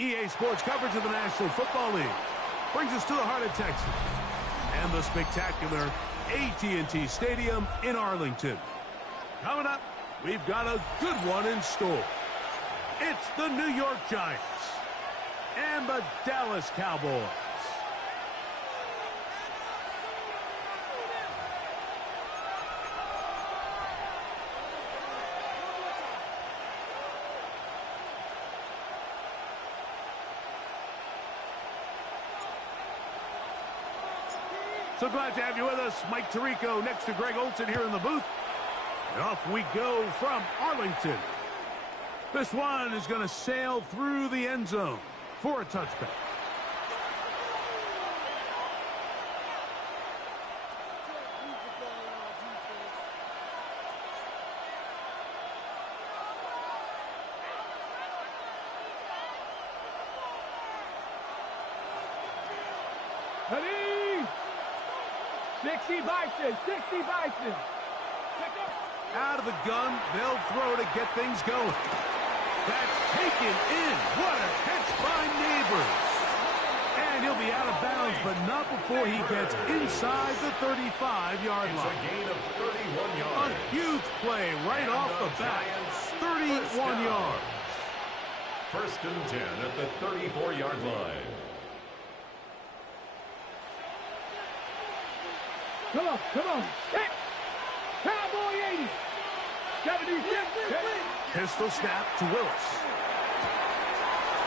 EA Sports coverage of the National Football League brings us to the heart of Texas and the spectacular AT&T Stadium in Arlington. Coming up, we've got a good one in store. It's the New York Giants and the Dallas Cowboys. So glad to have you with us. Mike Tirico next to Greg Olson here in the booth. And off we go from Arlington. This one is going to sail through the end zone for a touchback. Ready? 60 Bison, 60 Bison. Out of the gun, they'll throw to get things going. That's taken in. What a catch by Neighbors. And he'll be out of bounds, but not before he gets inside the 35-yard line. It's a gain of 31 yards. A huge play right off the bat. 31 yards. First and 10 at the 34-yard line. Come on, come on. Hit. Cowboy 80. 76. Pistol snap to Willis.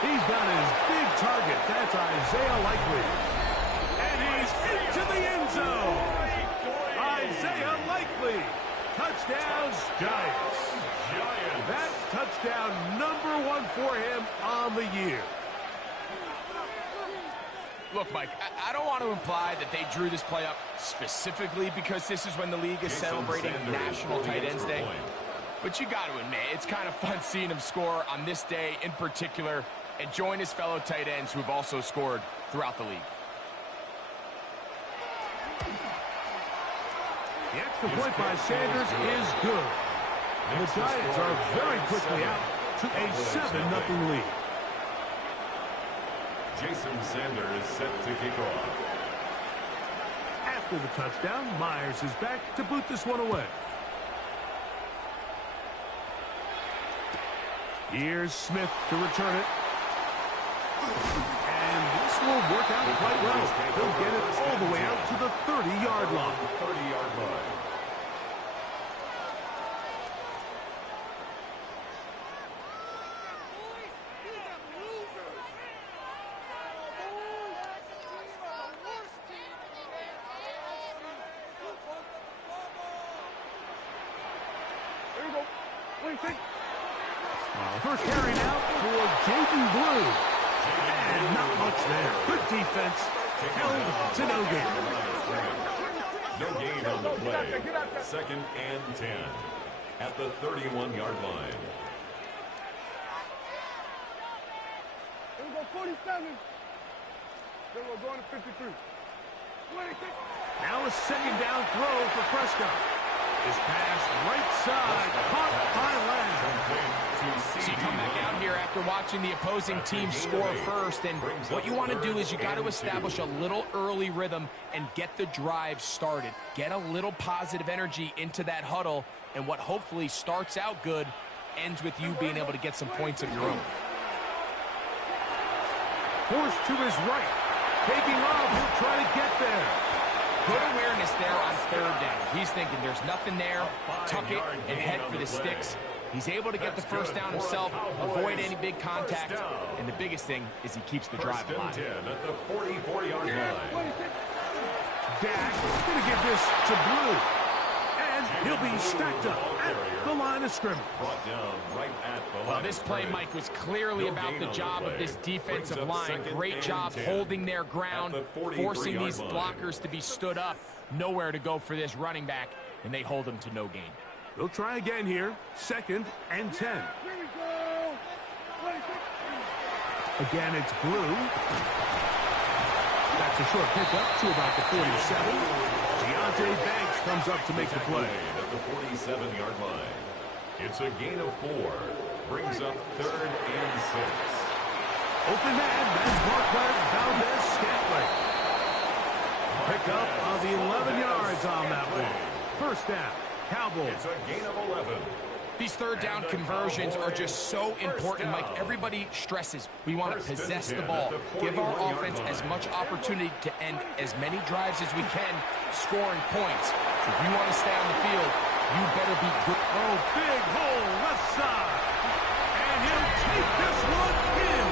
He's got his big target. That's Isaiah Likely. And he's into the end zone. Isaiah Likely. Touchdowns, Giants. That's touchdown number 1 for him on the year. Look, Mike, I don't want to imply that they drew this play up specifically because this is when the league is celebrating National Tight Ends Day. But you got to admit, it's kind of fun seeing him score on this day in particular and join his fellow tight ends who have also scored throughout the league. The extra point by Sanders is good. And the Giants are very quickly out to a 7-0 lead. Jason Sanders set to kick off. After the touchdown, Myers is back to boot this one away. Here's Smith to return it. And this will work out quite well. He'll get it all the way out to the 30-yard line. 30-yard line. First carry now for Jaden Blue. And not much there. Good defense. Held to no gain. No gain on the play. Second and 10 at the 31-yard line. Here we go, 47. Then we're going to 53. 26. Now a second down throw for Prescott. His pass right side, caught by Lamb. So you come back out here after watching the opposing team score first, and what you want to do is you got to establish a little early rhythm and get the drive started. Get a little positive energy into that huddle, and what hopefully starts out good ends with you being able to get some points of your own. Forced to his right. Taking off, he'll try to get there. Good awareness there on third down. He's thinking there's nothing there, tuck it, and head for the sticks. He's able to get the first down himself, avoid any big contact, and the biggest thing is he keeps the drive alive. 10 at the 44-yard line. Dak going to give this to Blue. And he'll be stacked up at the line of scrimmage. Brought down right at the line. Well, this play, Mike, was clearly about the job of this defensive line. Great job holding their ground, forcing these blockers to be stood up. Nowhere to go for this running back, and they hold him to no gain. They'll try again here. Second and 10. Again, it's Blue. That's a short pickup to about the 47. Deontay Banks comes up to make the play. At the 47-yard line. It's a gain of 4. Brings up 3rd and 6. Open man, that's Marquez Valdez-Scantling. Pickup of 11 yards on that one. First down, Cowboys. It's a gain of 11. These third down conversions are just so important, Mike. Everybody stresses we want to possess the ball, give our offense as much opportunity to end as many drives as we can, scoring points. So if you want to stay on the field, you better be good. Oh, big hole left side. And he'll take this one in.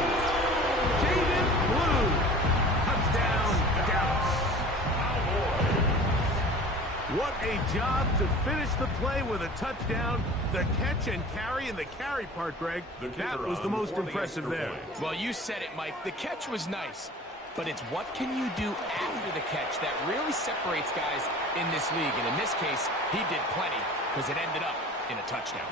Jaden Blue. Touchdown, Dallas. What a job to finish the play with a touchdown. The catch and carry, and the carry part, Greg, that was the most impressive there. Well, you said it, Mike. The catch was nice, but it's what can you do after the catch that really separates guys in this league. And in this case, he did plenty because it ended up in a touchdown.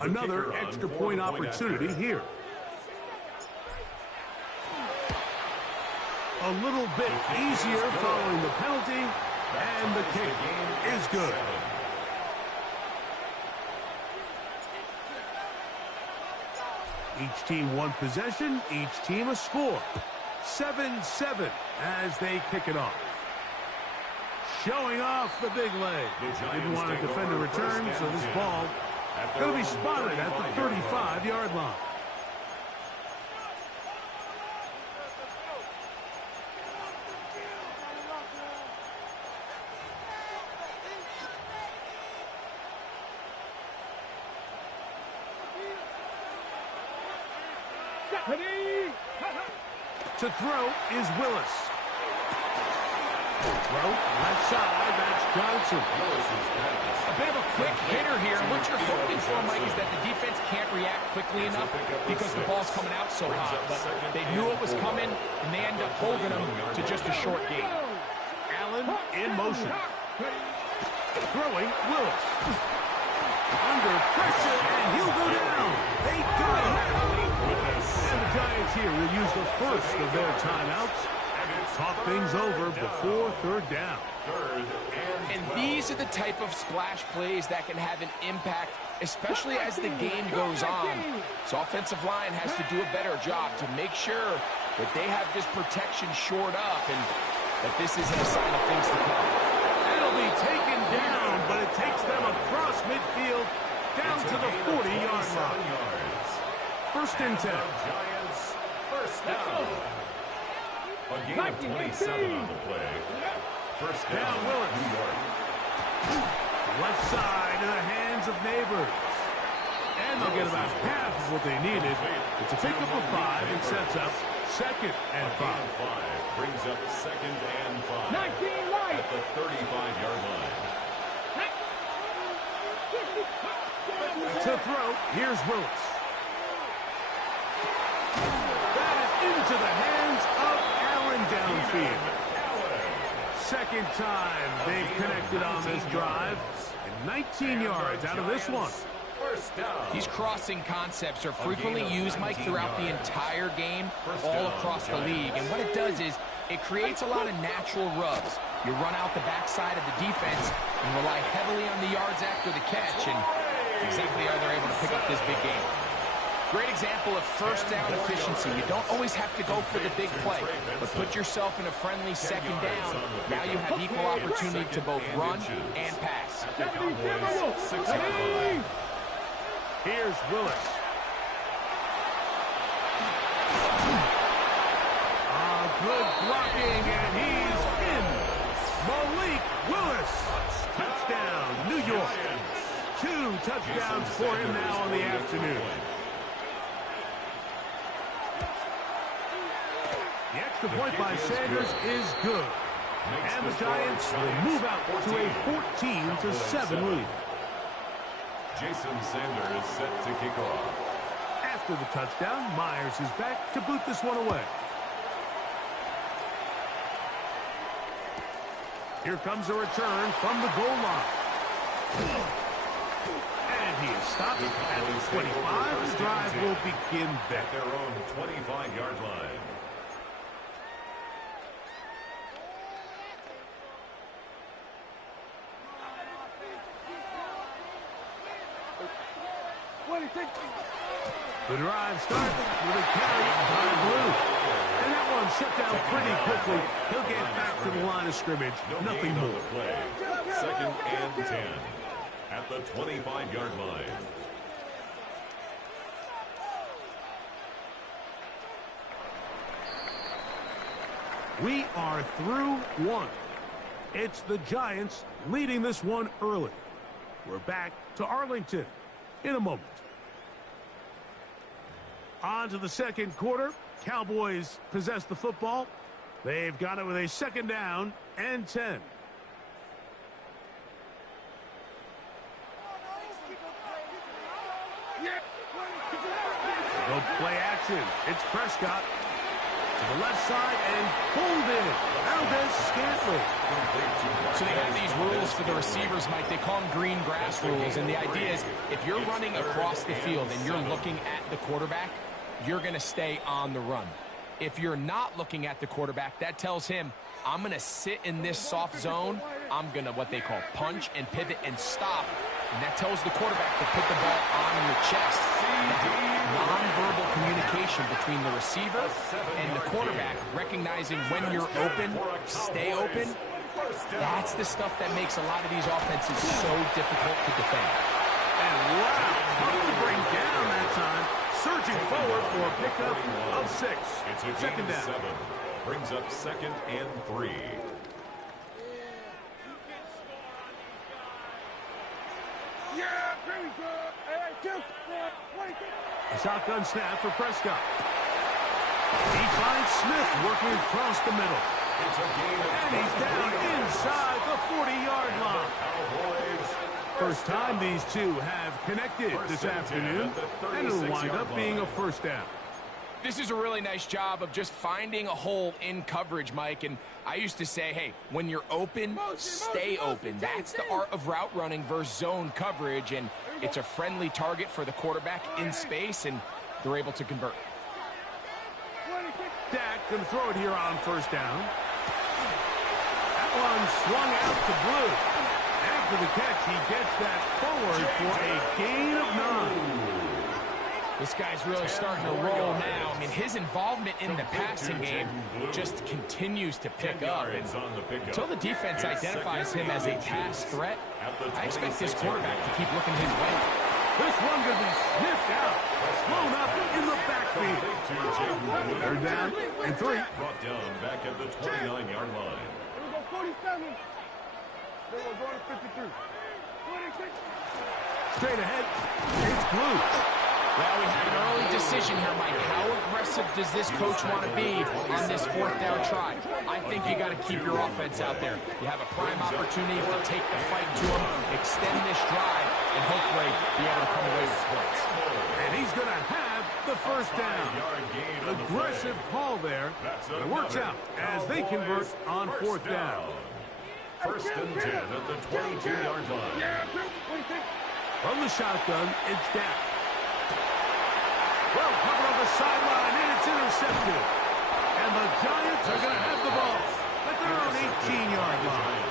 Another extra point opportunity here. A little bit easier following the penalty, and the kick is good. Each team one possession, each team a score. 7-7 as they kick it off. Showing off the big leg. Didn't want to defend a return, so this ball going to be spotted at the 35-yard line. To throw is Willis. Throw left side, that's Johnson. A bit of a quick hitter here. What you're hoping for, Mike, is that the defense can't react quickly enough because the ball's coming out so hot. But they knew it was coming, and they end up holding them to just a short gain. Allen in motion. Throwing Willis. Under pressure, and he'll go down. They got him. And the Giants here will use the first of their timeouts. Talk things over before third down. And these are the type of splash plays that can have an impact, especially as the game goes on. So offensive line has to do a better job to make sure that they have this protection shored up and that this isn't a sign of things to come. It'll be taken down, but it takes them across midfield down to the 40-yard line. First and 10. Giants first down. A gain of 27 on the play. First down, Willis. New York. Left side in the hands of Neighbors. And they'll get about half of what they needed. It's a pickup of 5 and sets up second and 5. Brings up second and 5. 19 right. At the 35-yard line. To throw, here's Willis. That is into the hands of Allen downfield. Second time they've connected on this drive. And 19 yards out of this one. First down. These crossing concepts are frequently used, Mike, throughout the entire game, all across the league. And what it does is it creates a lot of natural rubs. You run out the backside of the defense and rely heavily on the yards after the catch. And exactly how they're able to pick up this big game. Great example of first down efficiency. You don't always have to go for the big play, but put yourself in a friendly second down. Now you have equal opportunity to both run and pass. Here's Willis. Good blocking, and he's in. Malik Willis. Touchdown, New York. 2 touchdowns for him now on the afternoon. The extra point by Sanders is good. And the Giants will move out to a 14-7 lead. Jason Sanders set to kick off. After the touchdown, Myers is back to boot this one away. Here comes a return from the goal line. And he is stopped at the 25. The drive will begin there. At their own 25-yard line. The drive started with a carry by Blue. And that one shut down pretty quickly. He'll get back to the line of scrimmage. Nothing more. Play. Second and 10 at the 25-yard line. We are through one. It's the Giants leading this one early. We're back to Arlington in a moment. On to the second quarter. Cowboys possess the football. They've got it with a second down and 10. Go play action. It's Prescott to the left side and pulled in. Valdez Scantling. So they have these rules for the receivers, Mike. They call them green grass rules. And the idea is if you're running across the field and you're looking at the quarterback, you're going to stay on the run. If you're not looking at the quarterback, that tells him, I'm going to sit in this soft zone. I'm going to what they call punch and pivot and stop. And that tells the quarterback to put the ball on your chest. Non-verbal communication between the receiver and the quarterback, recognizing when you're open, stay open. That's the stuff that makes a lot of these offenses so difficult to defend. And wow, tough to bring down that time. Surging forward for a pickup of 6. It's a second down. 7. Brings up second and 3. A shotgun snap for Prescott. He finds Smith working across the middle. It's a gain of And he's down inside the 40-yard line. Cowboys. First time these two have connected this afternoon, and it'll wind up being a first down. This is a really nice job of just finding a hole in coverage, Mike. And I used to say, hey, when you're open, stay open. That's the art of route running versus zone coverage. And it's a friendly target for the quarterback in space, and they're able to convert. Dak going to throw it here on first down. That one swung out to Blue. After the catch, he gets that forward for a gain of 9. This guy's really starting to roll now. I mean, his involvement in the passing game just continues to pick up. And until the defense identifies him as a pass threat, I expect this quarterback to keep looking his way. This one going to be sniffed out. Blown up in the backfield. Third down and 3. Brought down back at the 29-yard line. Here we go, 47. Then we're going to 53. 26. Straight ahead, it's Blue. Well, we have an early decision here, Mike. How aggressive does this coach want to be on this fourth down try? I think you got to keep your offense out there. You have a prime opportunity to take the fight to him, extend this drive, and hopefully be able to come away with points. And he's going to have the first down. Aggressive call there. It works out as they convert on fourth down. First and 10 at the 22-yard line. From the shotgun, it's Dak. Well covered on the sideline, and it's intercepted. And the Giants are going to have the ball at their own 18-yard line.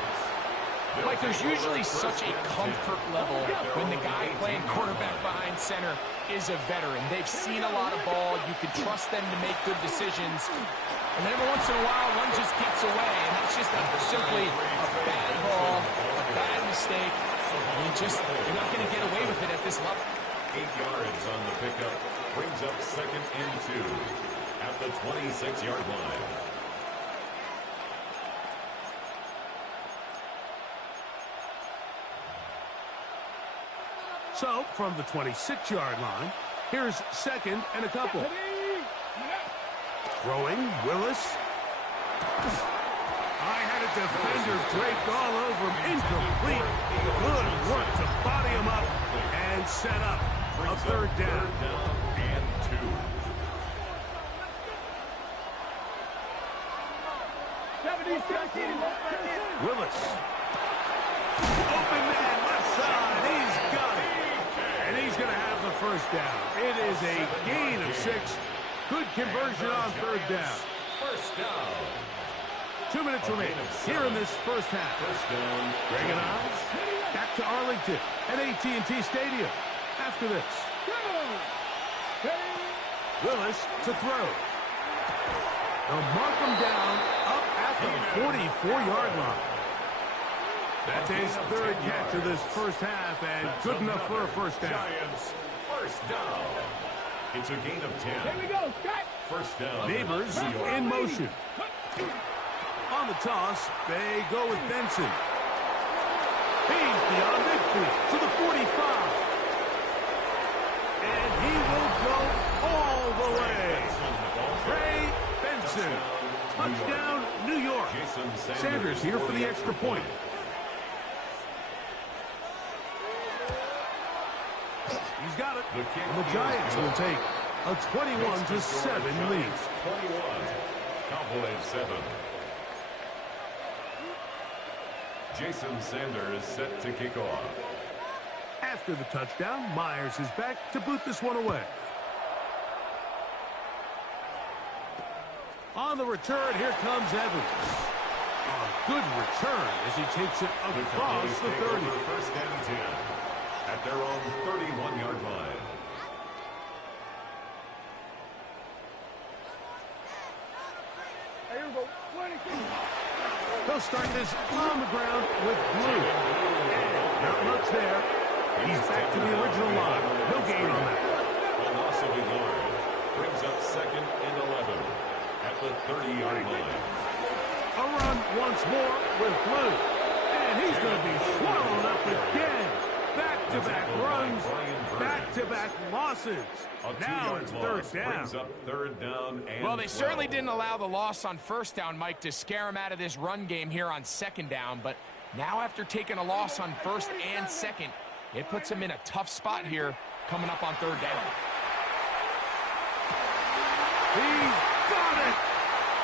Like, there's usually such a comfort level when the guy playing quarterback behind center is a veteran. They've seen a lot of ball. You can trust them to make good decisions. And then every once in a while, one just gets away, and that's just simply a bad ball, a bad mistake. You're not going to get away with it at this level. 8 yards on the pickup. Brings up second and 2 at the 26-yard line. So, from the 26-yard line, here's second and a couple. Throwing, Willis. I had a defender draped all over him. Incomplete. Good work to body him up and set up a third down. And 2. Willis. Open man, left side. He's got it. And he's going to have the first down. It is a gain of 6. Good conversion on third down. First down. 2 minutes remaining here in this first half. First down. Reagan Oz back to Arlington at AT&T Stadium. After this, Willis to throw. They'll mark him down up at the 44-yard line. That's his third catch of this first half, and good enough for a first down. Giants, first down. It's a gain of 10. Here we go, First down. Neighbors in motion. On the toss, they go with Benson. He's beyond midfield to the 45. And he will go all the way. Trey Benson. Touchdown, New York. Sanders here for the extra point. He's got it. And the Giants will take a 21-7 lead. 21. Cowboys 7. Jason Sanders set to kick off. After the touchdown, Myers is back to boot this one away. On the return, here comes Evans. A good return as he takes it across the 30. First and 10 at their own 31-yard line. Here we go. 22. They'll start this on the ground with Blue. And not much there. He's back to the original line. No gain on that. A loss of a yard brings up second and 11 at the 30-yard line. A run once more with Blue. And he's going to be swallowed up again. Back-to-back runs, back-to-back losses. Now it's third down. Brings up third down and well, they certainly didn't allow the loss on first down, Mike, to scare him out of this run game here on second down. But now after taking a loss on first and second, it puts him in a tough spot here coming up on third down. He's got it!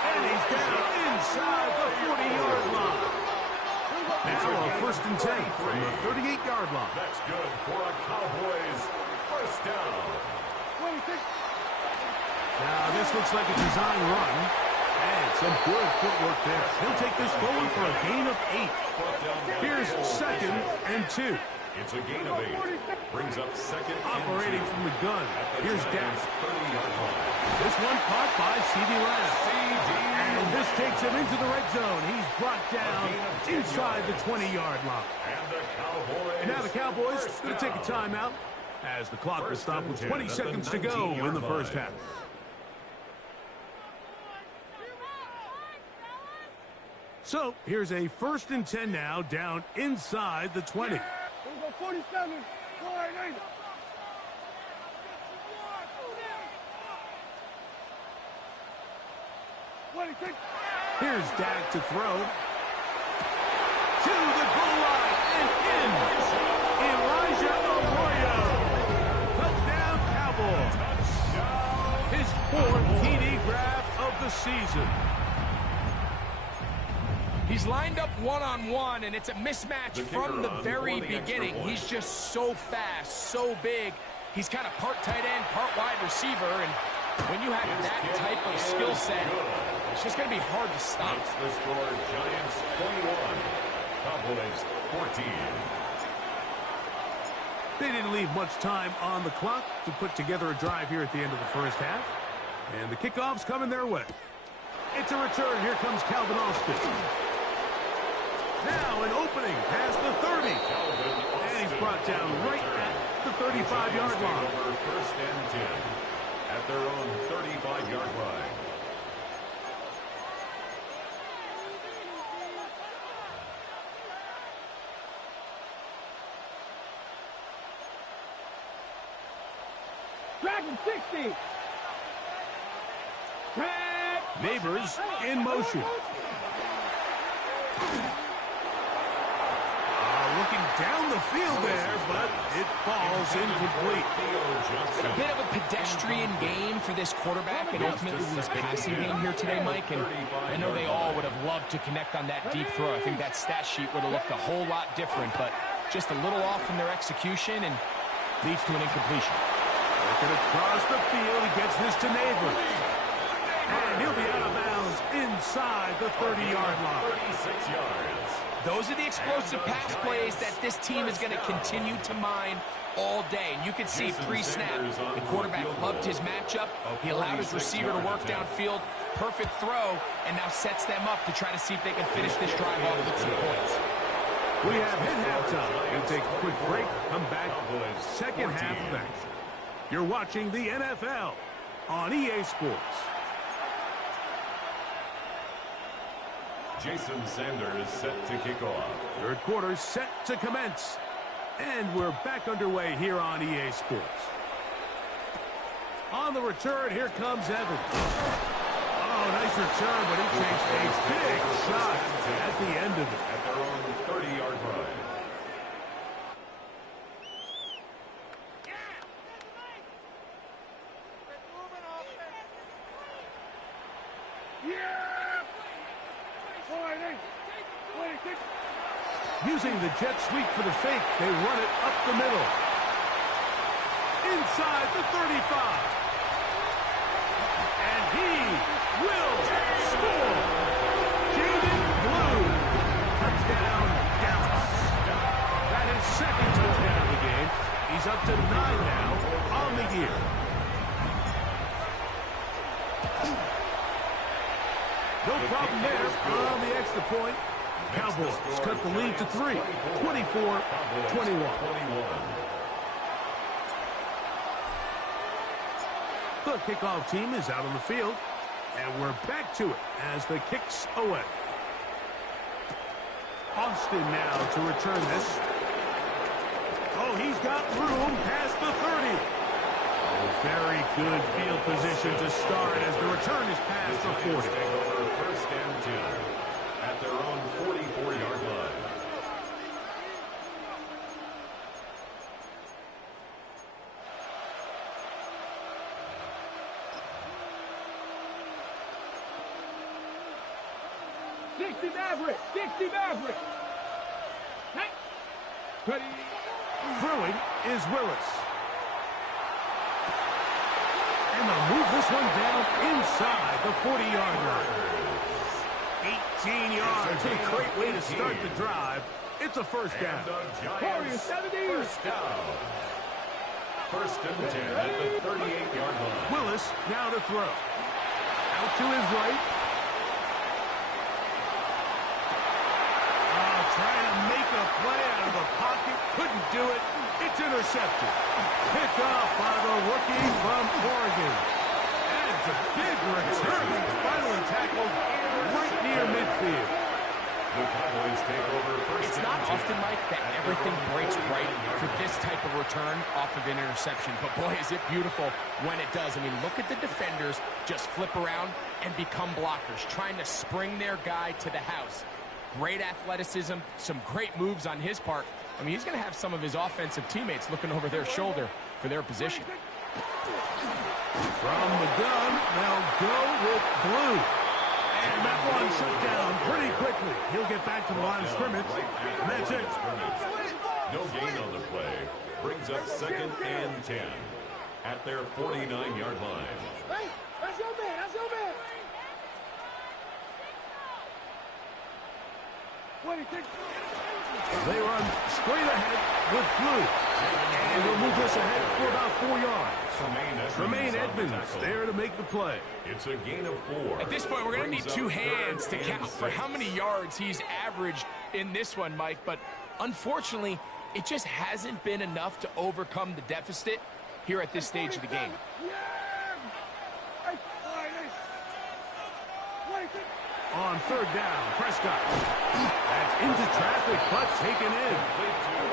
And he's down inside the 40-yard line. Now a first and 10 from the 38-yard line. That's good for a Cowboys first down. 26. Now this looks like a design run. And some good footwork there. He'll take this forward for a gain of 8. Here's second and 2. It's a gain of 8. Brings up second Operating and 2. from the gun. Here's Dak. 30-yard line. This one caught by C.D. Lamb. And this takes him into the red zone. He's brought down inside the 20-yard line. And now the Cowboys going to take a timeout as the clock will stop with 20 seconds to go in the first half. So here's a first and 10 now down inside the 20. Here we go, 47. 4-8. Here's Dak to throw. To the goal line and in. Elijah Arroyo. Touchdown Cowboys. His 4th TD grab of the season. He's lined up one-on-one, and it's a mismatch from the very beginning. He's just so fast, so big. He's kind of part tight end, part wide receiver, and when you have that type of skill set, it's just going to be hard to stop. It's the score, Giants 21, Cowboys 14. They didn't leave much time on the clock to put together a drive here at the end of the first half. And the kickoff's coming their way. It's a return. Here comes Calvin Austin. Now an opening past the 30. And he's brought down right at the 35-yard line. First and 10 at their own 35-yard line. Dragon 60. Neighbors in motion. Looking down the field there, but it falls incomplete. It's been a bit of a pedestrian game for this quarterback and ultimately this passing game here today, Mike. And I know they all would have loved to connect on that deep throw. I think that stat sheet would have looked a whole lot different, but just a little off in their execution and leads to an incompletion. Looking across the field, he gets this to Neighbors. And he'll be out of bounds inside the 30-yard line. 36 yards. Those are the explosive pass plays that this team is going to continue to mine all day. And you can see pre-snap, the quarterback loved his matchup. He allowed his receiver to work downfield. Perfect throw, and now sets them up to try to see if they can finish this drive off with some points. We have hit halftime. We'll take a quick break. Come back with second half of action. You're watching the NFL on EA Sports. Jason Sanders set to kick off. Third quarter set to commence. And we're back underway here on EA Sports. On the return, here comes Evans. Oh, nice return, but he takes a big shot at the end of it. At their own 30-yard line. Using the jet sweep for the fake, they run it up the middle. Inside the 35. And he will score. Jaden Blue. Touchdown, Dallas. That is second touchdown of the game. He's up to 9 now on the year. No problem there on the extra point. Cowboys cut the lead to 3, 24-21. The kickoff team is out on the field, and we're back to it as the kick's away. Austin now to return this. Oh, he's got room past the 30. Oh, very good field position to start as the return is past the 40. First and 10. At their own 44-yard line. Dixie Maverick! Dixie Maverick! Hey! Ready? Throwing is Willis. And they'll move this one down inside the 40-yard line. 18 yards. A great way to start the drive. It's a first down. Giants, first down. First and 10 at the 38-yard line. Willis now to throw. Out to his right. Trying to make a play out of the pocket. Couldn't do it. It's intercepted. Picked off by the rookie from Oregon. And it's a big return. Finally tackled right near midfield. The Cowboys take over first. It's not often, Mike, that everything breaks right for this type of return off of an interception. But, boy, is it beautiful when it does. I mean, look at the defenders just flip around and become blockers, trying to spring their guy to the house. Great athleticism, some great moves on his part. I mean, he's going to have some of his offensive teammates looking over their shoulder for their position. From the gun, they'll go with Blue. And that one shut down pretty quickly. He'll get back to the line of scrimmage. And that's it. No gain on the play. Brings up second and 10 at their 49-yard line. Hey, that's your man. That's your man. They run straight ahead with Blue. And they'll move this ahead for about 4 yards. Tremaine Edmonds there to make the play. It's a gain of 4. At this point, we're going to need 2 hands to count for how many yards he's averaged in this one, Mike. But unfortunately, it just hasn't been enough to overcome the deficit here at this stage of the game. On third down, Prescott. That's into traffic, but taken in.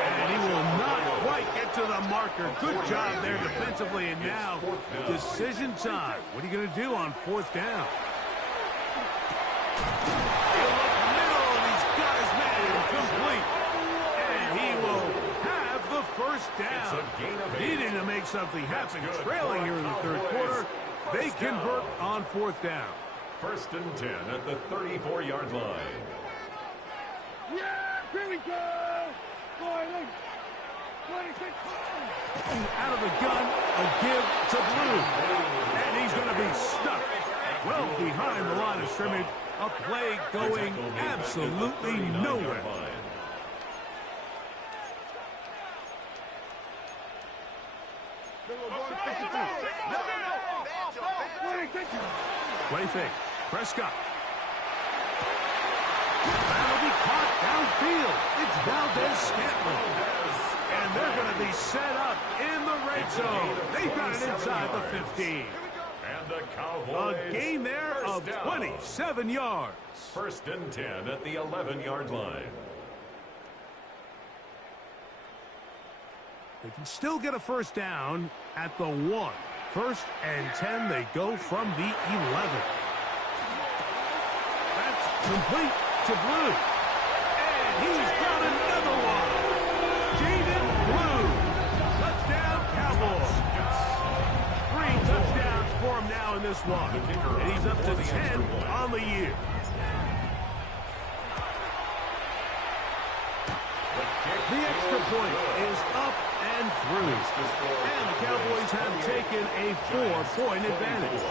And he will not quite get to the marker. Good job there defensively, and now decision time. What are you going to do on fourth down? He'll look middle, and he's got his man complete. And he will first down. Needing to make something happen, trailing here in the third quarter. They convert on fourth down. 1st and 10 at the 34-yard line. Yeah, here we go. 26. Out of the gun, a give to Blue. And he's going to be stuck well behind the line of scrimmage. A play going absolutely nowhere. Play fake. Prescott. That'll be caught downfield. It's Valdez-Scantling. And they're going to be set up in the red zone. They've got it inside the 15. And the Cowboys. A gain there of 27 yards. 1st and 10 at the 11-yard line. They can still get a first down at the 1. 1st and 10, they go from the 11. That's complete to Blue. And he's got another one. Jaden Blue. Touchdown, Cowboys. 3 touchdowns for him now in this one. And he's up to 10 on the year. The extra point is up and through. And the Cowboys have taken a 4-point advantage.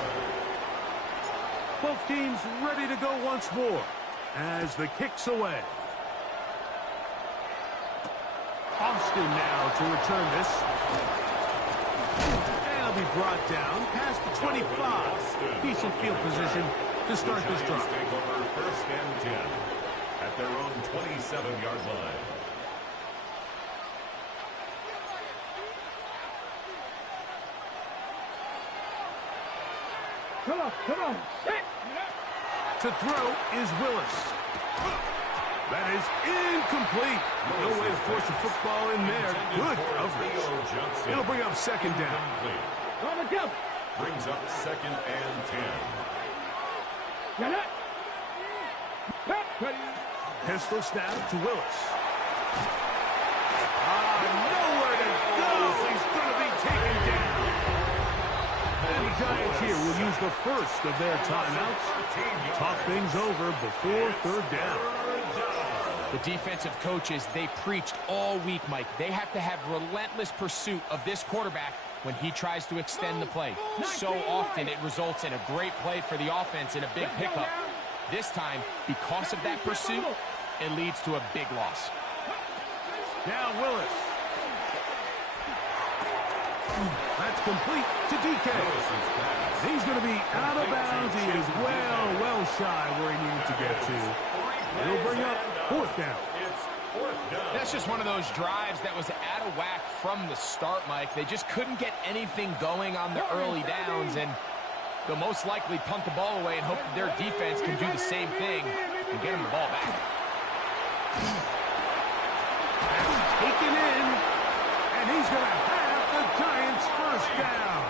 Both teams ready to go once more as the kick's away. Austin now to return this. And it'll be brought down past the 25. Decent field position to start this drive. Take over 1st and 10 at their own 27-yard line. Come on. To throw is Willis. That is incomplete. No way to force the football in there. Good coverage. It'll bring up 2nd down. Brings up 2nd and 10. Pistol snap to Willis. Nowhere to go. He's going to be taken down. And the Giants here will use the first of their timeouts. Talk things over before 3rd down. The defensive coaches, they preached all week, Mike. They have to have relentless pursuit of this quarterback when he tries to extend the play. So often it results in a great play for the offense and a big pickup. This time, because of that pursuit, it leads to a big loss. Now Willis. That's complete to DK. He's going to be out of bounds. He is well shy where he needed to get to. It'll bring up 4th down. That's just one of those drives that was out of whack from the start, Mike. They just couldn't get anything going on the early downs, and they'll most likely punt the ball away and hope that their defense can do the same thing and get them the ball back. That's taken in, and he's going to have the Giants' first down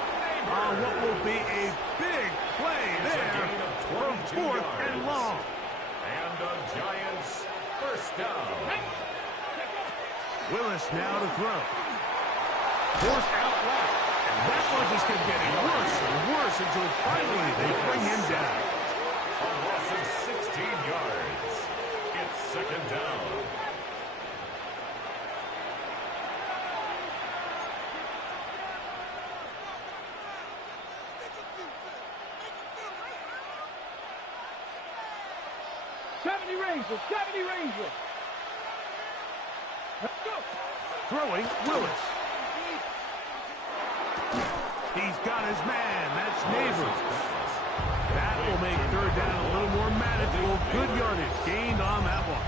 on what will be a big play there from 4th and long. And the Giants' first down. Willis now to throw. Forced out left. And that one just kept getting worse and worse until finally they bring him down. A loss of 16 yards. It's 2nd down. Gravity Ranger. Let's go. Throwing Willis. He's got his man. That's Neighbors. That will make 3rd down a little more manageable. Good yardage gained on that one.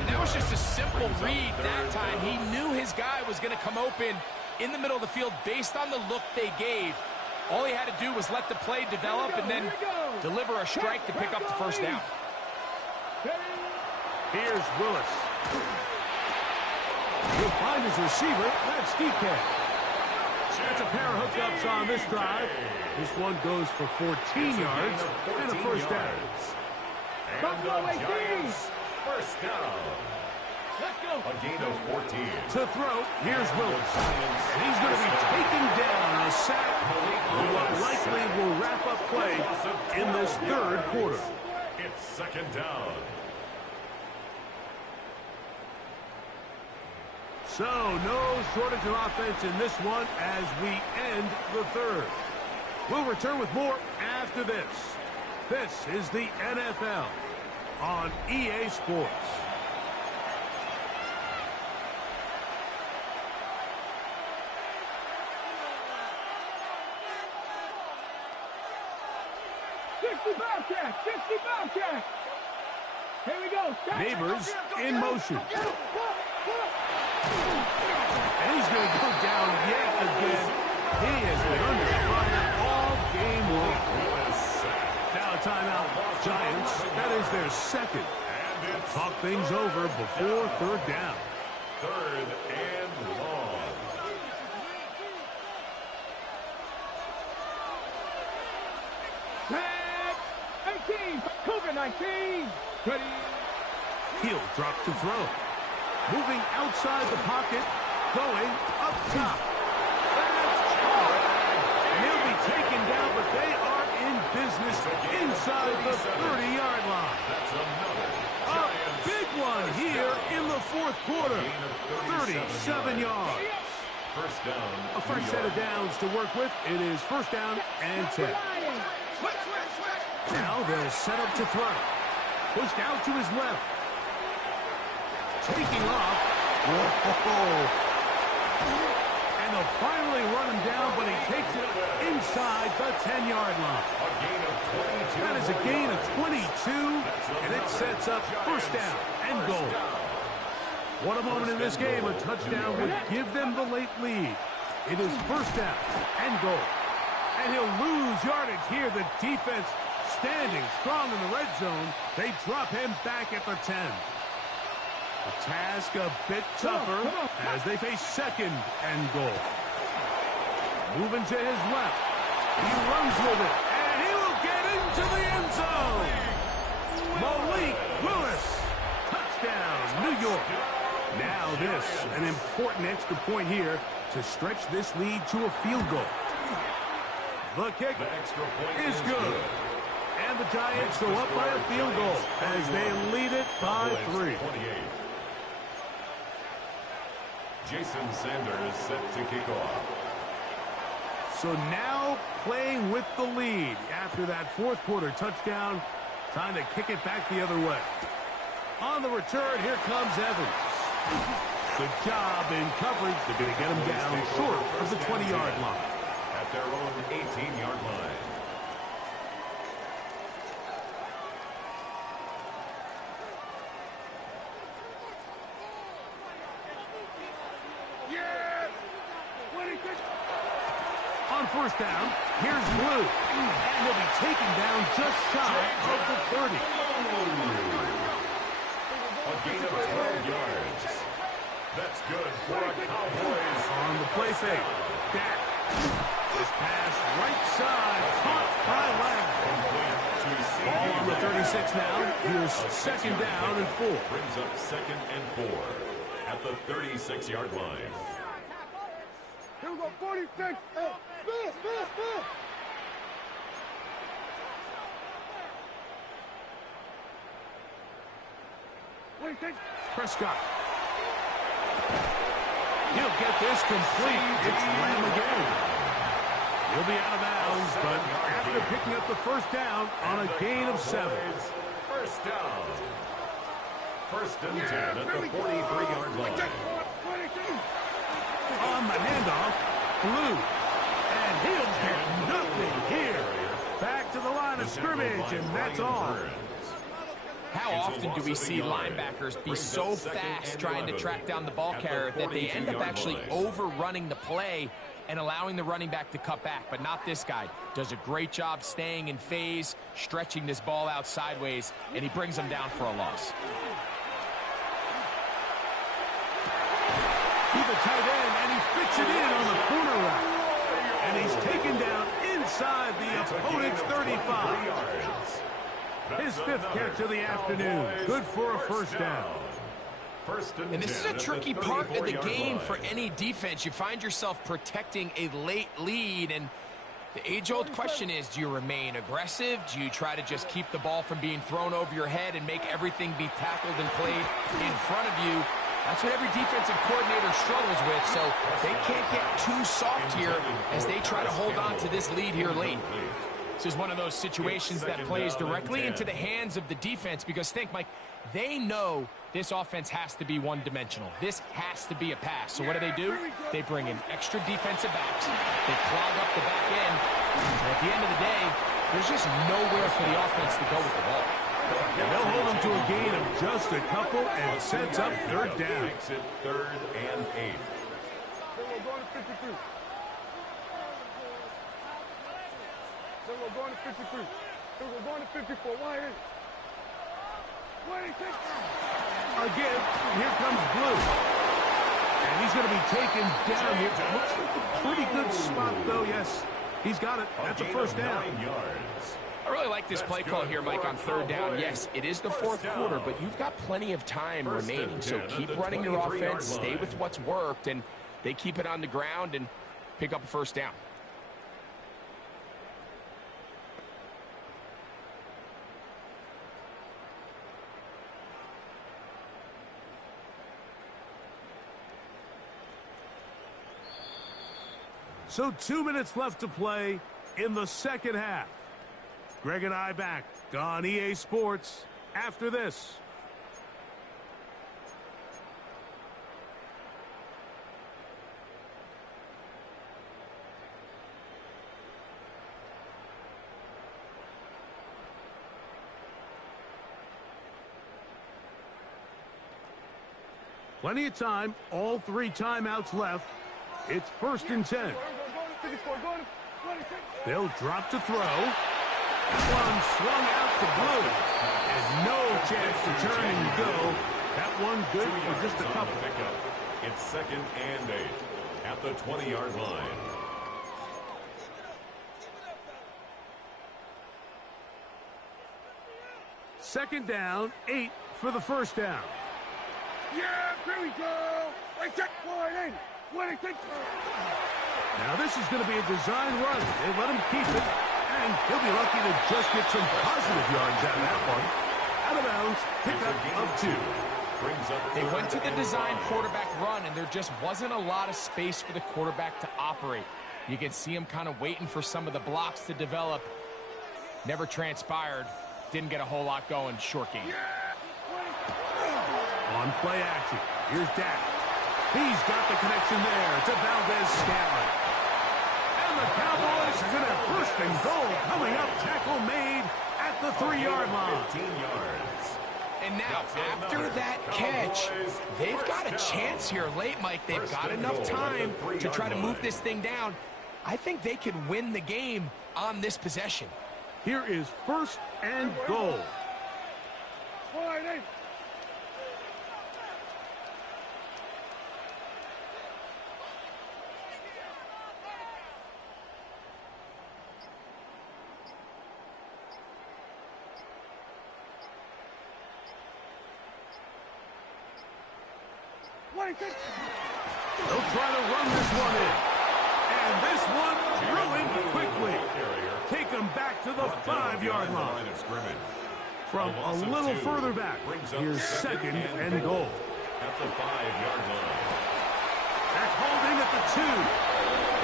And that was just a simple read that time. He knew his guy was going to come open in the middle of the field based on the look they gave. All he had to do was let the play develop and then deliver a strike to pick up the first down. Here's Willis. He'll find his receiver. That's DK. That's a pair of hookups on this drive. This one goes for 14 yards and a first down. And the Giants' first down. A gain of 14. To throw, here's Willis. And he's going to be taken down. A sack what likely will wrap up play in this third quarter. It's second down. So, no shortage of offense in this one as we end the third. We'll return with more after this. This is the NFL on EA Sports. Here we go. Neighbors in motion. And he's going to go down yet again. He has been under fire all game long. Now a timeout. Giants, that is their second. Talk things over before third down. Third and long. Tag 18, Cougar 19. Ready. He'll drop to throw. Moving outside the pocket, going up top. That's caught. And he'll be taken down, but they are in business inside the 30-yard line. That's another. A big one here in the fourth quarter. 37 yards. First down. A fresh set of downs to work with. It is first down and 10. Now they'll set up to throw. Pushed out to his left. Taking off. Whoa. And they'll finally run him down, but he takes it inside the 10-yard line. A gain of 22. That is a gain of 22, and it sets up first down and goal. What a moment in this game. A touchdown would give them the late lead. It is first down and goal. And he'll lose yardage here. The defense standing strong in the red zone. They drop him back at the 10. The task a bit tougher as they face second and goal. Moving to his left. He runs with it, and he will get into the end zone. Malik Willis. Touchdown, New York. Now this, an important extra point here to stretch this lead to a field goal. The kick is good. And the Giants go up by a field goal as they lead it by 3. Jason Sanders set to kick off. So now playing with the lead after that fourth quarter touchdown. Time to kick it back the other way. On the return, here comes Evans. Good job in coverage. They're going to get him down short of the 20-yard line. At their own 18-yard line. On first down, here's Blue. And he'll be taken down just shy of the 30. A gain of 12 yards. That's good for a Cowboys. On the play fake. Back. This pass right side. Caught by Lamb. Ball on the 36 now. Here's second down and 4. Brings up second and 4 at the 36-yard line. Here we go, 46. Prescott. He'll get this complete. It's Lamb again. He'll be out of bounds, but after picking up the first down on a gain of 7. First down. First and 10 at the 43-yard line. On the handoff, Blue. And he'll get nothing here. Back to the line of scrimmage, and that's all. How often do we see linebackers be so fast trying to track down the ball carrier that they end up actually overrunning the play and allowing the running back to cut back? But not this guy. Does a great job staying in phase, stretching this ball out sideways, and he brings them down for a loss. To the tight end, and he fits it in on the corner route. And he's taken down inside the opponent's 35. His 5th catch of the afternoon. Good for a first down. And this is a tricky part of the game for any defense. You find yourself protecting a late lead, and the age-old question is, do you remain aggressive? Do you try to just keep the ball from being thrown over your head and make everything be tackled and played in front of you? That's what every defensive coordinator struggles with, so they can't get too soft here as they try to hold on to this lead here late. This is one of those situations that plays directly into the hands of the defense because think, Mike, they know this offense has to be one-dimensional. This has to be a pass. So what do? They bring in extra defensive backs. They clog up the back end. And at the end of the day, there's just nowhere for the offense to go with the ball. And they'll hold them to a gain of just a couple and sets up third down. Makes it 3rd and 8. We're going to 53. Then we're going to 53. Then we're going to 54. Why ain't? Again, here comes Blue. And he's going to be taken down here. Looks like a pretty good spot, though. Yes, he's got it. That's a first down. 9 yards. I really like this play call here, Mike, on third down. Yes, it is the fourth quarter, but you've got plenty of time remaining. So keep running your offense, stay with what's worked, and they keep it on the ground and pick up a first down. So 2 minutes left to play in the second half. Greg and I back on EA Sports after this. Plenty of time, all 3 timeouts left. It's 1st and 10. They'll drop to throw. One swung out to Blue. And no chance to turn and go. That one good for just a couple. It's 2nd and 8 at the 20-yard line. Second down, 8 for the first down. Yeah, here we go. Wait, check. Now this is going to be a design run. They let him keep it, and he'll be lucky to just get some positive yards out of that one. Out of bounds, pickup of 2. They went to the design quarterback run, and there just wasn't a lot of space for the quarterback to operate. You can see him kind of waiting for some of the blocks to develop. Never transpired. Didn't get a whole lot going. Short game. On play action, here's Dak. He's got the connection there to Valdez-Scantling. And the Cowboys are going to have 1st and goal coming up. Tackle made at the 3-yard line. 15 yards. And now, after that catch, they've got a chance here late, Mike. They've got enough time to try to move this thing down. I think they can win the game on this possession. Here is 1st and goal. They'll try to run this one in. And this one ruined quickly. Take them back to the 5-yard line. From a little further back, here's 2nd and goal. At the 5-yard line. That's holding at the 2.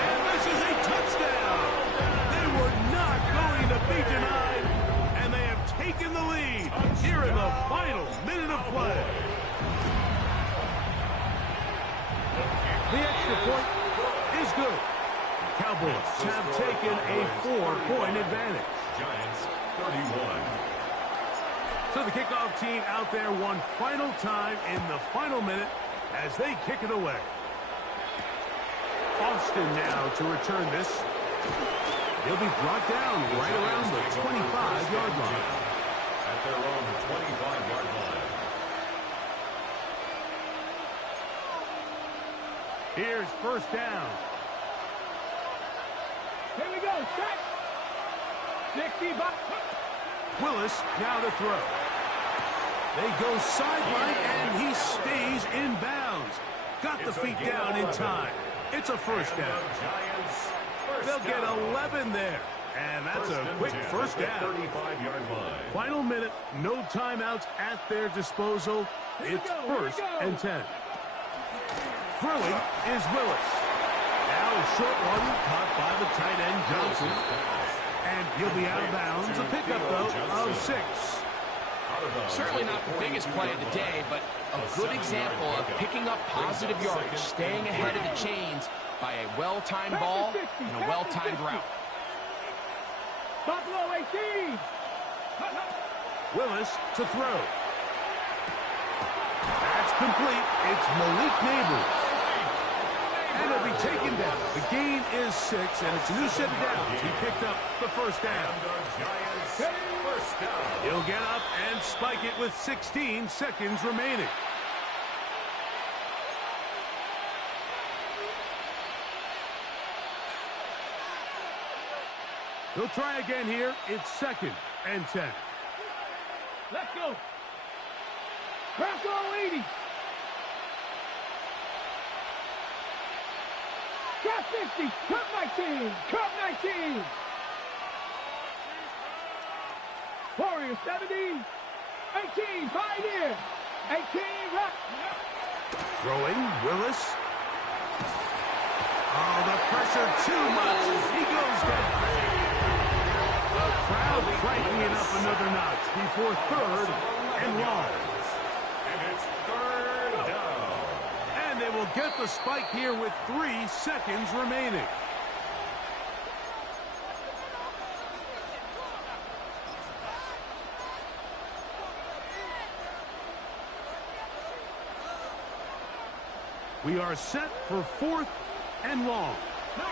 And this is a touchdown. They were not going to be denied. And they have taken the lead here in the final minute of play. The extra point is good. The Cowboys have taken a 4-point advantage. Giants 31. So the kickoff team out there one final time in the final minute as they kick it away. Austin now to return this. He'll be brought down right around the 25-yard line. At their own 25-yard line. Here's 1st down. Here we go. Set. 60 back. Willis now to throw. They go sideline, and he stays in bounds. Got the feet down in time. It's a first down. They'll get 11 there. And that's a quick first down. Final minute, no timeouts at their disposal. It's first and 10. Throwing is Willis. Now a short one caught by the tight end Johnson. And he'll be out of bounds. A pickup, though, of 6. Certainly not the biggest play of the day, but a good example of picking up positive yardage, staying ahead of the chains by a well-timed ball and a well-timed route. Buffalo 18. Willis to throw. That's complete. It's Malik Neighbors. And it'll be taken down. The gain is 6, and it's a new set of downs. He picked up the first down. He'll get up and spike it with 16 seconds remaining. He'll try again here. It's second and 10. Let's go. Bravo 80. Got 50. Cut 19. Cut 19. Warriors 70. 18. Pioneer. 18. Rock. Throwing, Willis. Oh, the pressure too much. He goes down. The crowd cranking it up another notch before third and long. And it's third down. And they will get the spike here with 3 seconds remaining. We are set for 4th and long.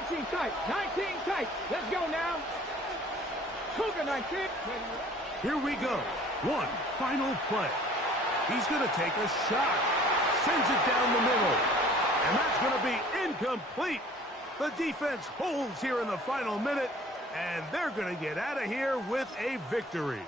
19 tight. 19 tight. Let's go now. Cougar 19. Here we go. One final play. He's going to take a shot. Sends it down the middle. And that's going to be incomplete. The defense holds here in the final minute, and they're going to get out of here with a victory.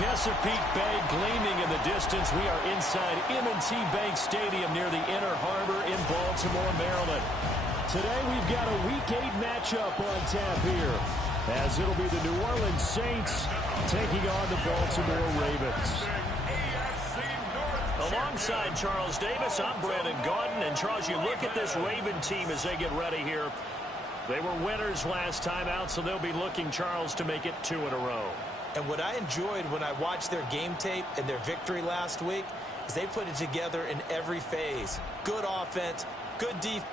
Chesapeake Bay gleaming in the distance. We are inside M&T Bank Stadium near the Inner Harbor in Baltimore, Maryland. Today we've got a Week 8 matchup on tap here, as it'll be the New Orleans Saints taking on the Baltimore Ravens. Alongside Charles Davis, I'm Brandon Gaudin. And Charles, you look at this Raven team as they get ready here. They were winners last time out, so they'll be looking, Charles, to make it 2 in a row. And what I enjoyed when I watched their game tape and their victory last week is they put it together in every phase. Good offense, good defense.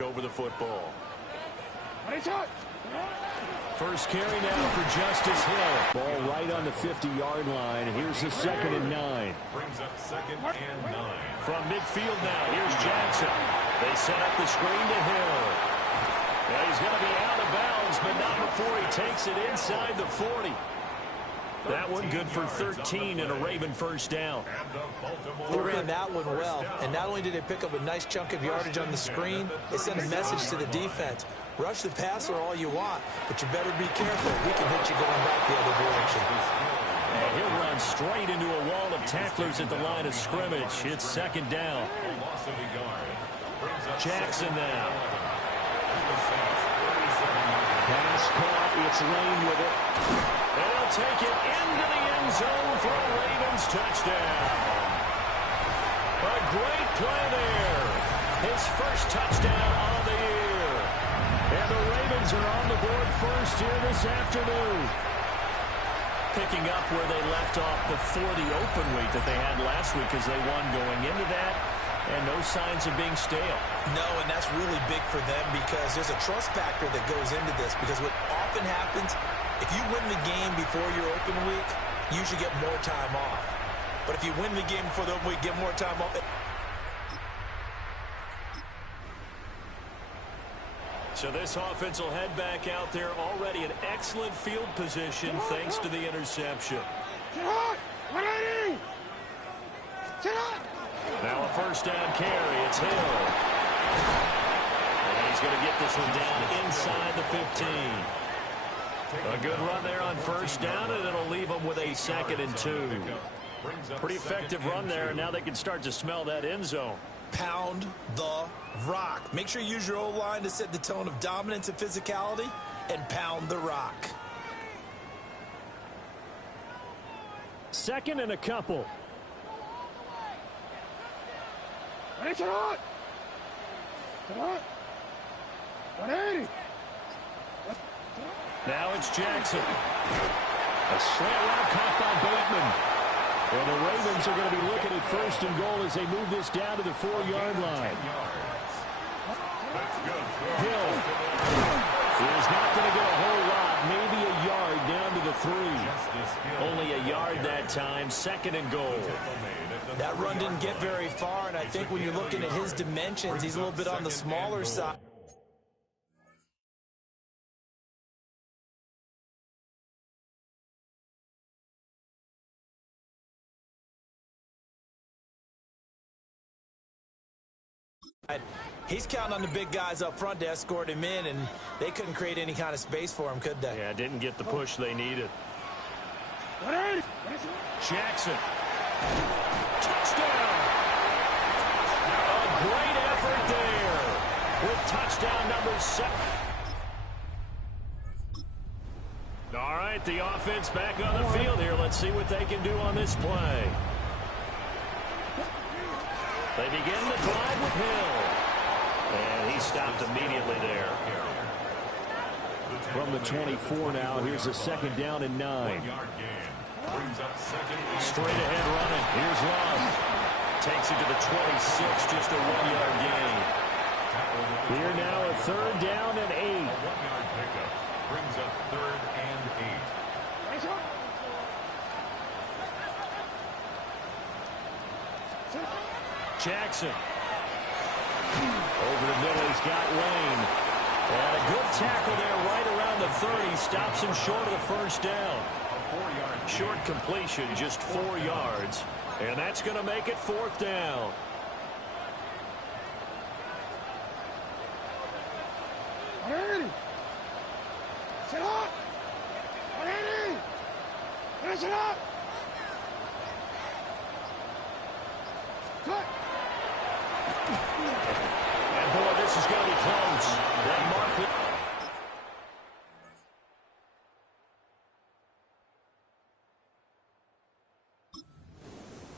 Over the football. First carry now for Justice Hill. Ball right on the 50-yard line. Here's the 2nd and 9. Brings up 2nd and 9. From midfield now, here's Jackson. They set up the screen to Hill. Yeah, he's going to be out of bounds, but not before he takes it inside the 40. That one good for 13 and a Raven first down. They ran that one well, and not only did they pick up a nice chunk of yardage on the screen, they sent a message to the defense. Rush the passer all you want, but you better be careful. We can hit you going back the other direction. And he'll run straight into a wall of tacklers at the line of scrimmage. It's 2nd down. Jackson now. Pass caught. It's Lane with it. They'll take it into the end zone for a Ravens touchdown. A great play there. His first touchdown of the year. And the Ravens are on the board first here this afternoon. Picking up where they left off before the open week that they had last week as they won going into that. And no signs of being stale. No, and that's really big for them because there's a trust factor that goes into this. Because what often happens, if you win the game before your open week, you should get more time off. But if you win the game before the open week, get more time off. So this offense will head back out there, already in excellent field position thanks to the interception. Now a first down carry. It's Hill. And he's going to get this one down inside the 15. A good run there on first down, and it'll leave them with a 2nd and 2. Pretty effective run there, and now they can start to smell that end zone. Pound the rock. Make sure you use your O-line to set the tone of dominance and physicality, and pound the rock. 2nd and a couple. Now it's Jackson. A slant route caught by Bateman. And the Ravens are going to be looking at 1st and goal as they move this down to the 4-yard line. Hill is not going to get a whole lot, maybe a yard down to the 3. Only a yard that time, 2nd and goal. That run didn't get very far, and I think when you're looking at his dimensions, he's a little bit on the smaller side. He's counting on the big guys up front to escort him in, and they couldn't create any kind of space for him, could they? Yeah, didn't get the push they needed. Jackson. Touchdown! A great effort there with touchdown number 7. All right, the offense back on the field here. Let's see what they can do on this play. They begin the drive with Hill. And he stopped immediately there. From the 24 now, here's a 2nd down and 9. Straight ahead running. Here's Love. Takes it to the 26, just a 1-yard gain. Here now a 3rd down and 8. A 1-yard pickup brings up 3rd and 8. Jackson. Over the middle, he's got Lane. And a good tackle there right around the 30. Stops him short of the 1st down. Short completion, just 4 yards. And that's going to make it 4th down. And boy, this is going to be close. That mark.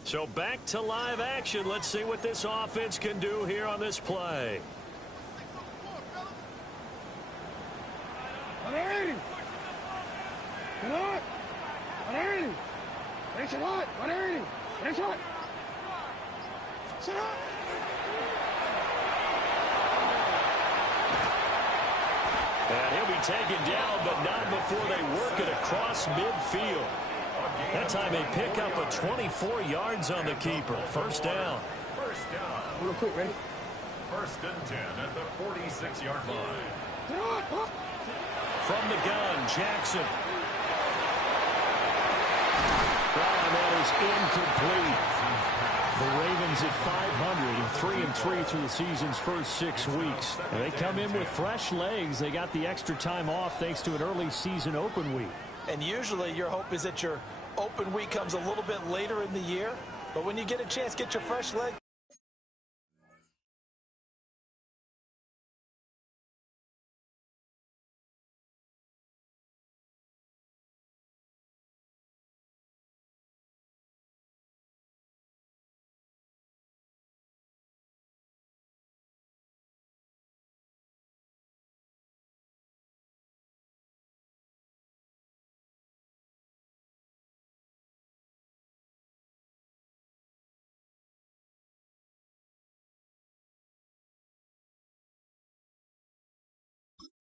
So back to live action. Let's see what this offense can do here on this play. And he'll be taken down, but not before they work it across midfield. That time they pick up a 24 yards on the keeper. 1st down. Real quick, ready? 1st and 10 at the 46-yard line. From the gun, Jackson. And that is incomplete. The Ravens at 500, 3-3 through the season's first 6 weeks. And they come in with fresh legs. They got the extra time off thanks to an early season open week. And usually your hope is that your open week comes a little bit later in the year. But when you get a chance, get your fresh leg.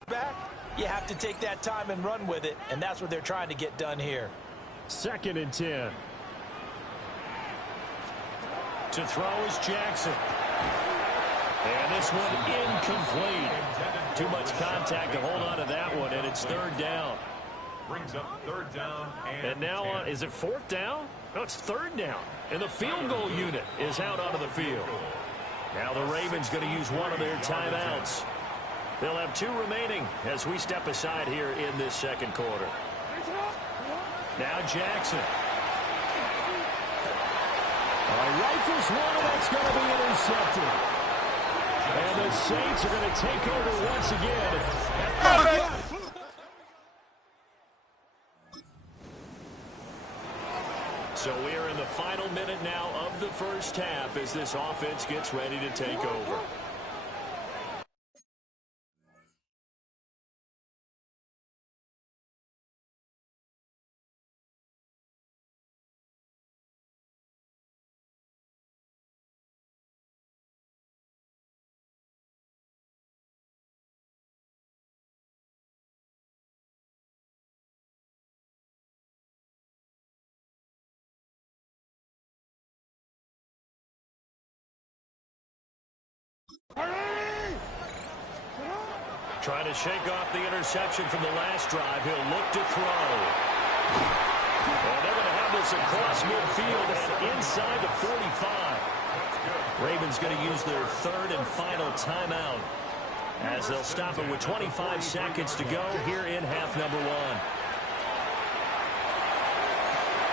Back, you have to take that time and run with it, and that's what they're trying to get done here. 2nd and 10. To throw is Jackson. And this one incomplete. Too much contact to hold on to that one, and it's 3rd down. Brings up 3rd down and now is it 4th down? No, it's 3rd down. And the field goal unit is out onto the field. Now the Ravens going to use one of their timeouts. They'll have 2 remaining as we step aside here in this 2nd quarter. Now Jackson. Rifles one, and that's going to be intercepted. And the Saints are going to take over once again. So we are in the final minute now of the 1st half as this offense gets ready to take over. Trying to shake off the interception from the last drive. He'll look to throw. And they're going to have this across midfield and inside the 45. Ravens going to use their 3rd and final timeout as they'll stop it with 25 seconds to go here in half number 1.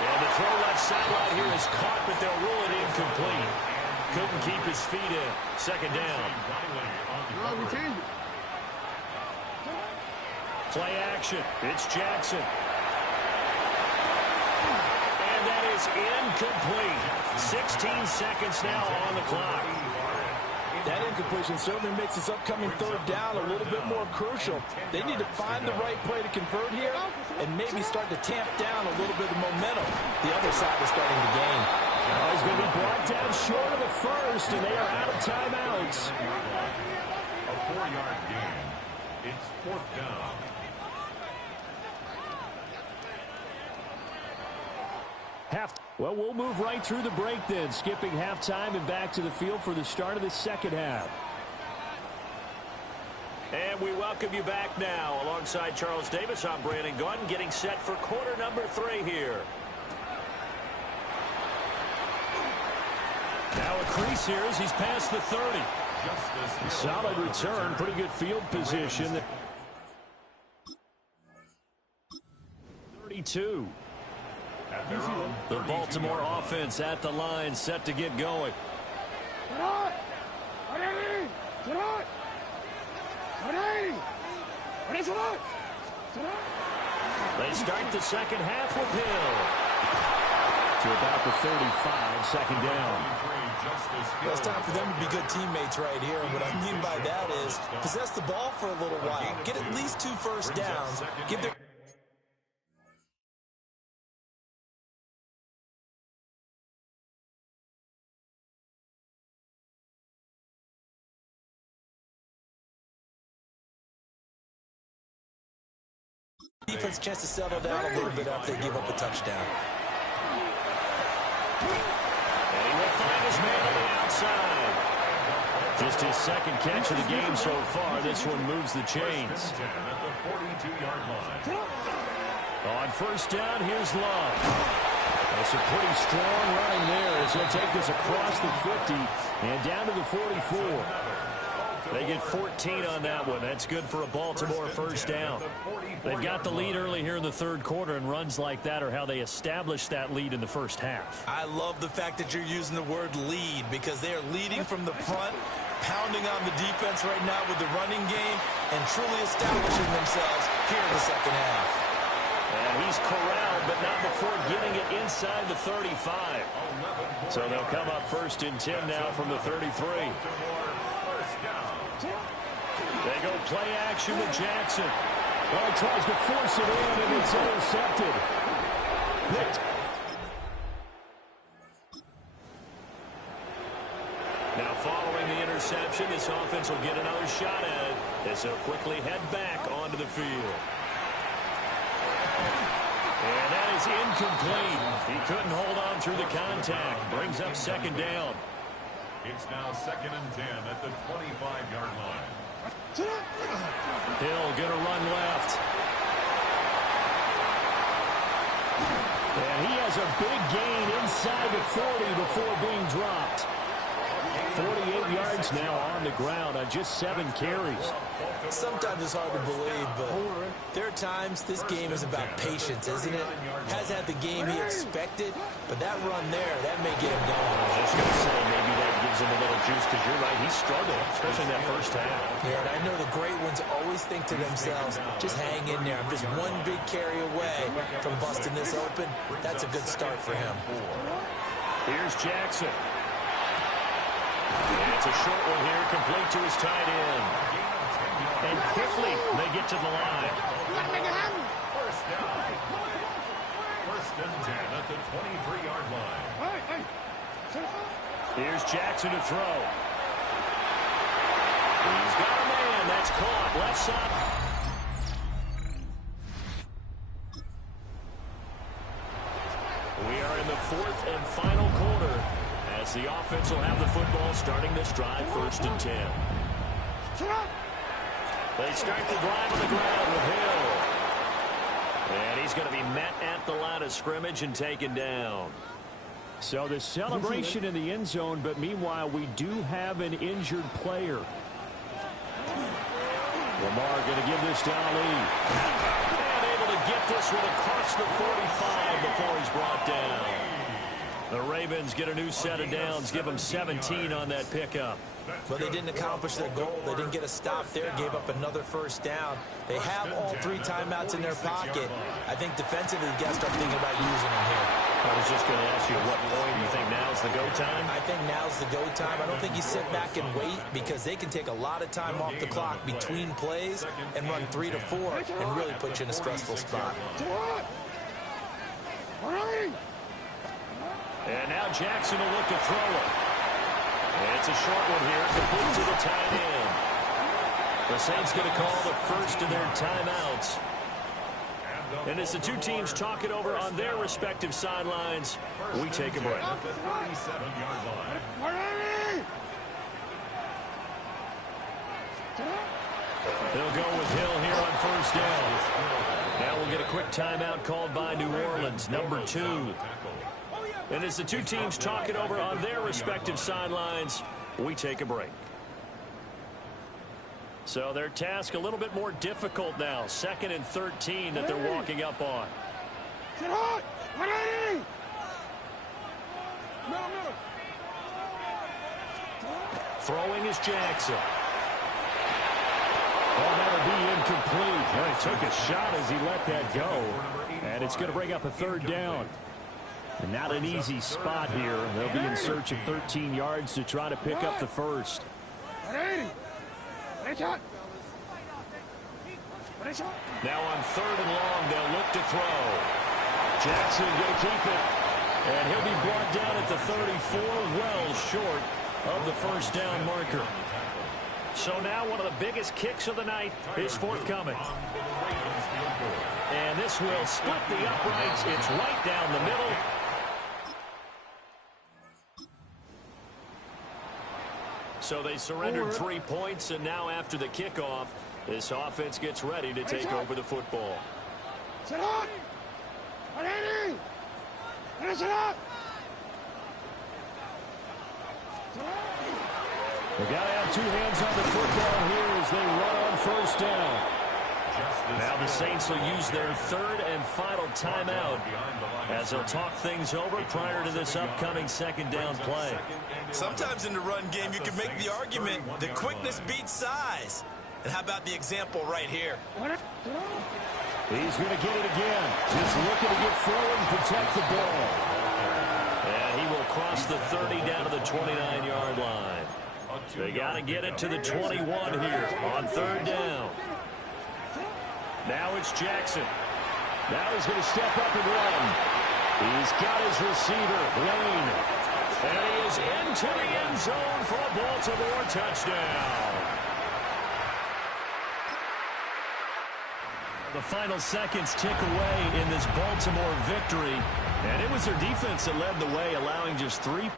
And the throw left sideline here is caught, but they'll rule it incomplete. Couldn't keep his feet in. 2nd down. Play action. It's Jackson. And that is incomplete. 16 seconds now on the clock. That incompletion certainly makes this upcoming 3rd down a little bit more crucial. They need to find the right play to convert here and maybe start to tamp down a little bit of momentum. The other side is starting to gain. He's going to be brought down short of the 1st, and they are out of timeouts. A 4-yard gain. It's 4th down. Well, we'll move right through the break then, skipping halftime and back to the field for the start of the 2nd half. And we welcome you back now. Alongside Charles Davis, I'm Brandon Gaudin, getting set for quarter number 3 here. Now a crease here as he's past the 30. Solid return, pretty good field position. 32. The Baltimore offense at the line, set to get going. They start the 2nd half with Hill. To about the 35, 2nd down. Well, it's time for them to be good teammates right here. And what I mean by that is possess the ball for a little while. Get at least 2 first downs. Give their defense a chance to settle down a little bit after they give up a touchdown. And he will find his man on the outside. Just his 2nd catch of the game so far. This one moves the chains. On 1st down, here's Love. That's a pretty strong running there as he'll take this across the 50 and down to the 44. They get 14 on that one. That's good for a Baltimore 1st down. They've got the lead early here in the 3rd quarter, and runs like that are how they establish that lead in the 1st half. I love the fact that you're using the word lead because they are leading from the front, pounding on the defense right now with the running game, and truly establishing themselves here in the 2nd half. And he's corralled, but not before getting it inside the 35. So they'll come up 1st and 10 now from the 33. They go play action with Jackson. Well, he tries to force it in, and it's intercepted. Now, following the interception, this offense will get another shot at it as they'll quickly head back onto the field. And that is incomplete. He couldn't hold on through the contact. Brings up second down. It's now 2nd and 10 at the 25-yard line. Hill going to run left. And he has a big gain inside the 40 before being dropped. 48 yards now on the ground on just 7 carries. Sometimes it's hard to believe, but there are times this game is about patience, isn't it? Has had the game he expected, but that run there, that may get him going. I was just going to say, maybe that gives him a little juice, because you're right, he struggled, especially in that first half. Yeah, and I know the great ones always think to themselves, just hang in there. I'm just one big carry away from busting this open. That's a good start for him. Here's Jackson. And it's a short one here, complete to his tight end. And quickly, they get to the line. First down. 1st and 10 at the 23-yard line. Here's Jackson to throw. He's got a man. That's caught. Left side. We are in the 4th and final quarter, as the offense will have the football starting this drive, 1st and 10. They start the drive on the ground with Hill. And he's going to be met at the line of scrimmage and taken down. So the celebration in the end zone, but meanwhile we do have an injured player. Lamar going to give this to Ali. And able to get this one across the 45 before he's brought down. The Ravens get a new set of downs, give them 17 on that pickup. But they didn't accomplish their goal. They didn't get a stop there, gave up another first down. They have all 3 timeouts in their pocket. I think defensively, you got to start thinking about using them here. I was just going to ask you, at what point do you think now's the go time? I think now's the go time. I don't think you sit back and wait, because they can take a lot of time off the clock between plays and run 3 to 4 and really put you in a stressful spot. And now Jackson will look to throw it. And it's a short one here, complete to the tight end. The Saints going to call the first of their timeouts. And as the two teams talk it over on their respective sidelines, we take a break. They'll go with Hill here on first down. Now we'll get a quick timeout called by New Orleans, number 2. And as the two teams talk it over on their respective sidelines, we take a break. So their task a little bit more difficult now. 2nd and 13 that they're walking up on. Throwing is Jackson. Oh, that'll be incomplete. Well, he took a shot as he let that go. And it's going to bring up a 3rd down. And not an easy spot here. They'll be in search of 13 yards to try to pick up the first. Now on 3rd and long, they'll look to throw. Jackson going to keep it. And he'll be brought down at the 34, well short of the first down marker. So now one of the biggest kicks of the night is forthcoming. And this will split the uprights. It's right down the middle. So they surrendered 3 points, and now after the kickoff, this offense gets ready to take over the football. We got to have 2 hands on the football here as they run on first down. Now the Saints will use their 3rd and final timeout as they'll talk things over prior to this upcoming 2nd down play. Sometimes in the run game, you can make the argument that quickness beats size. And how about the example right here? He's going to get it again. Just looking to get forward and protect the ball. And he will cross the 30 down to the 29-yard line. They got to get it to the 21 here on 3rd down. Now it's Jackson. Now he's going to step up and run. He's got his receiver, Lane. And he is into the end zone for a Baltimore touchdown. The final seconds tick away in this Baltimore victory. And it was their defense that led the way, allowing just 3